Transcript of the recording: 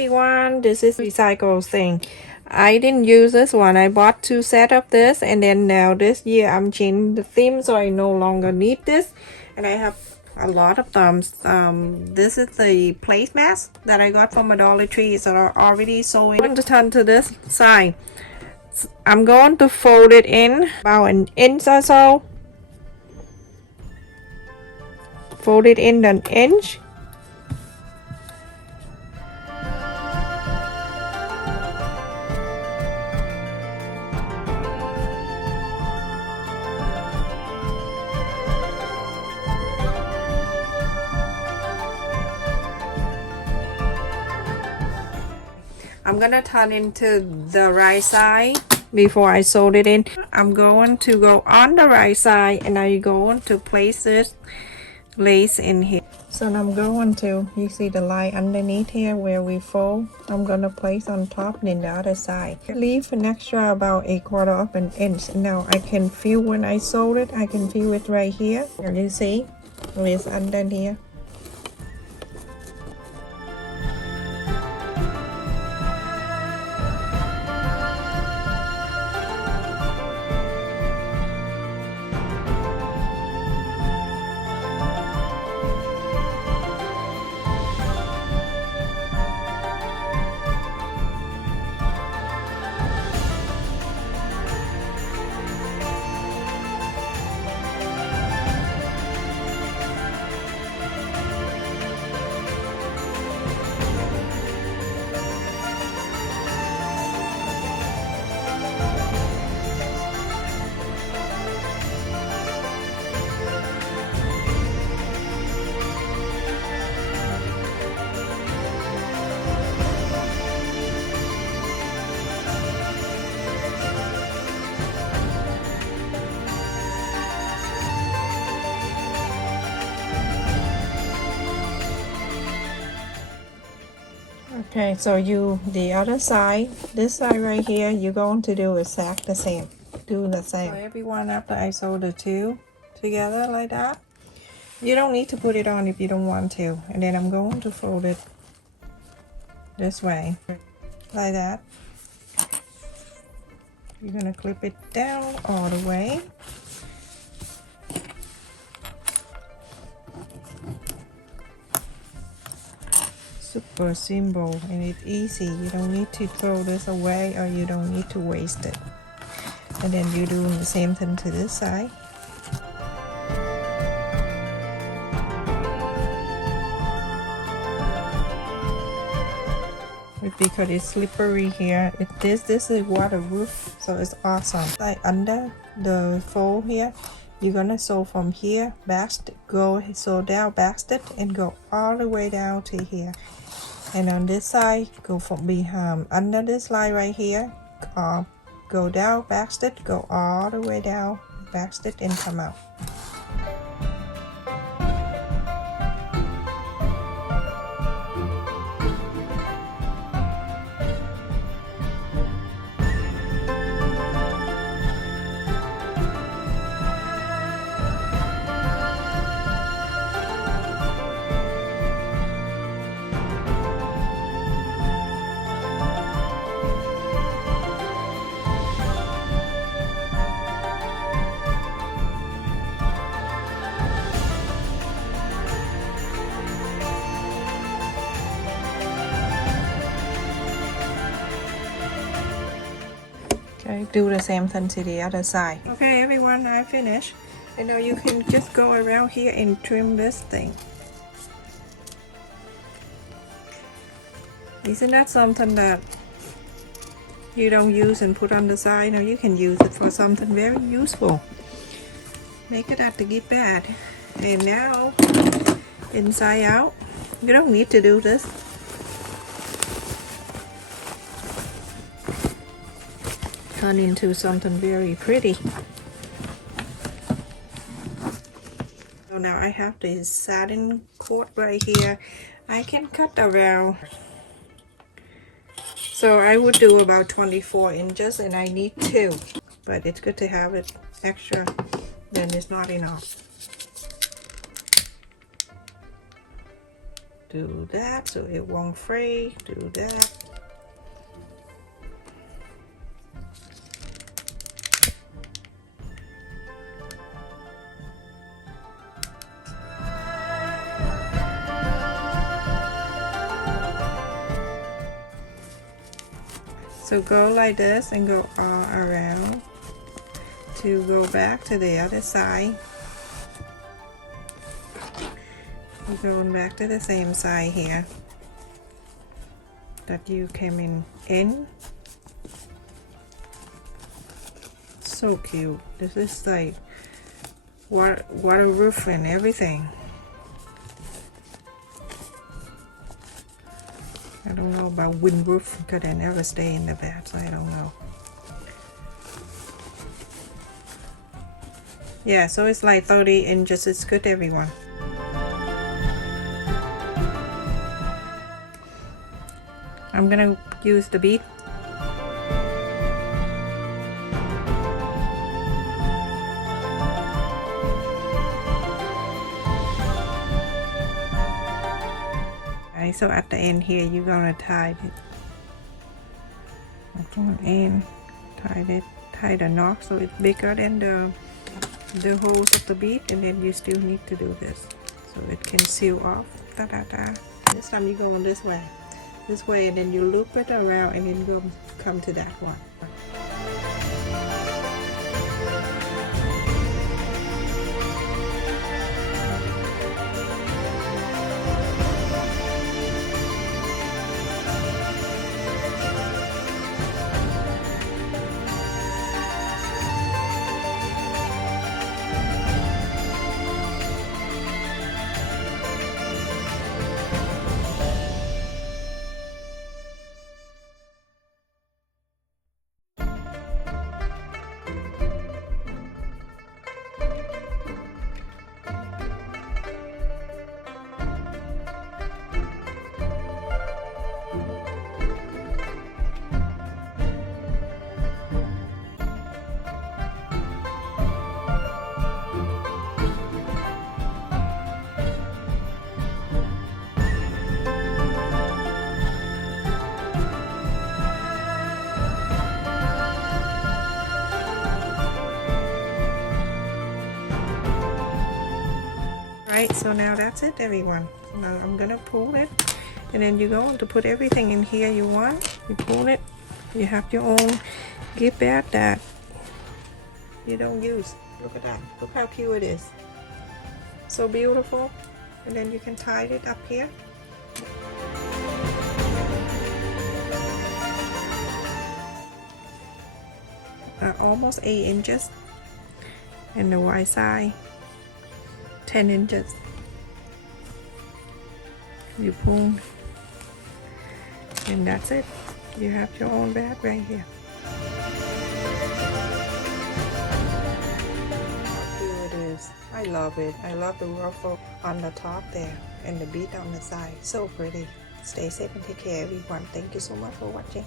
everyone, this is recycle thing. I didn't use this one. I bought 2 sets of this, and then now this year I'm changing the theme, so I no longer need this. And I have a lot of them. This is the placemat that I got from a Dollar Tree. It's already sewing. I'm going to turn to this side. I'm going to fold it in about an inch or so. Fold it in an inch. I'm gonna turn into the right side before I sew it in. I'm going to go on the right side, and I'm going to place this lace in here. So I'm going to, you see the line underneath here where we fold, I'm gonna place on top and in the other side. Leave an extra about 1/4 of an inch. Now I can feel when I sew it, I can feel it right here. And you see, it's under here. Okay, so the other side, this side right here, you're going to do exactly the same. Do the same. So everyone, after I sew the two together like that, you don't need to put it on if you don't want to. And then I'm going to fold it this way, like that. You're gonna clip it down all the way. Super simple, and it's easy. You don't need to throw this away, or you don't need to waste it. And then you're doing the same thing to this side. Because it's slippery here, this is waterproof, so it's awesome. Like under the fold here, you're gonna sew from here back, sew down backstitch and go all the way down to here. And on this side, go from behind under this line right here, go down backstitch, go all the way down backstitch and come out. Okay, do the same thing to the other side. Okay, everyone, I finished. And now you can just go around here and trim this thing. Isn't that something that you don't use and put on the side? Now you can use it for something very useful. Make it at the gift bag. And now, inside out, you don't need to do this. Turn into something very pretty. So now I have this satin cord right here. I can cut around. So I would do about 24 inches, and I need 2. But it's good to have it extra, then it's not enough. do that so it won't fray. Do that. So go like this and go all around to go back to the other side. We're going back to the same side here that you came in. So cute. This is like waterproof and everything. I don't know about windproof because I never stay in the bath, so I don't know. Yeah, so it's like 30 inches. It's good, everyone. I'm gonna use the bead. Okay, so at the end here, you're gonna tie it. From the end, tie the knot so it's bigger than the holes of the bead, and then you still need to do this so it can seal off. This time you go on this way, and then you loop it around, and then go come to that one. Right, so now that's it, everyone. Now I'm gonna pull it, and then you're going to put everything in here you want. You pull it, you have your own gift bag that you don't use. Look at that. Look how cute it is. So beautiful. And then you can tie it up here. Almost 8 inches, and the wide side 10 inches. You pull, and that's it. You have your own bag right here. How cute it is. I love it. I love the ruffle on the top there and the bead on the side. So pretty. Stay safe and take care, everyone. Thank you so much for watching.